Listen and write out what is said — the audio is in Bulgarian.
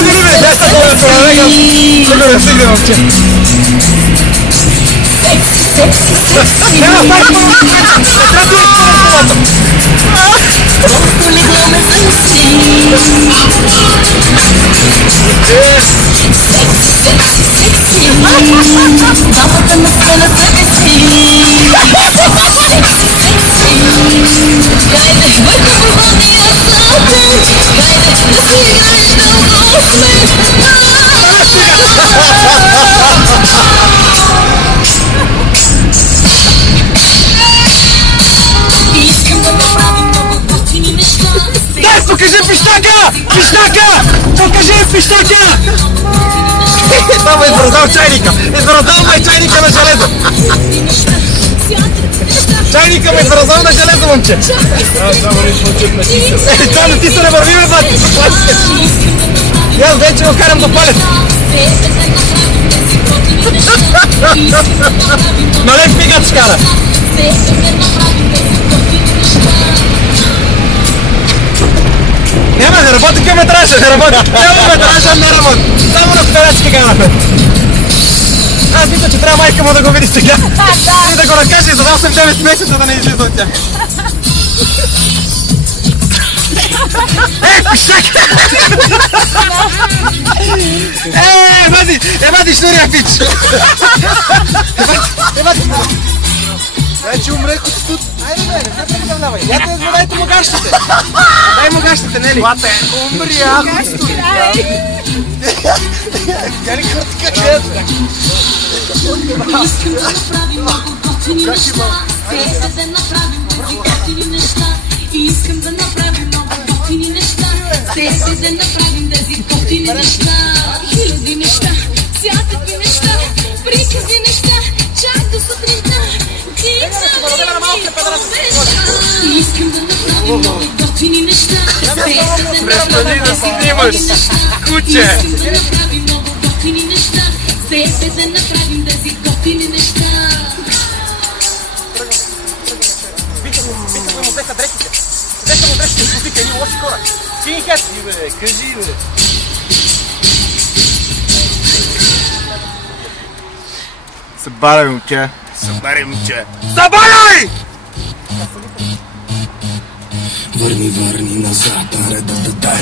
Dime, ya está con el programa, venga, solo decirle, momče. Evo, stari покажи пищака! Пищака! Покажи пищака! Това е изразал чайника! Изразал ме чайника на железо! Чайника ме изразал на железо, момче! Само нещо чук на тиса. Това на тиса не върви, бе, бат! И аз вече го карам до палец! Но лев пигат скара! Няма, не работи километража, не работи. Километража не работи. Само на спирачки канапе. Аз мисля, че трябва майка му да го види сега. И да го накаже, задал съм 9 месеца да не излиза от тях. Пищак! Вади шнурия, пич! Вади! Вече умрех от студ. Айде, бе, не се представлявай. Дайте му гащите. Дай му гащите, нели? Бате, умрях от студ. Гали къртика където. Искам да направим много готини неща. Хайде да направим тези готини неща. Искам да направим много готини неща. Хайде да направим тези готини неща. Хиляди неща, всякакви неща, приказни неща, чак до сутринта. Искам да направим много готини неща. Престани да снимаш, куче! Искам да направим много готини неща. Хайде да направим тези готини неща. Викам му взеха дрехите. Взеха му дрехите и повика едни лоши хора. Скинхед! Кажи, бе! Събарай, момче. Събарай, момче! Събарай! Върни назад, наредата дай.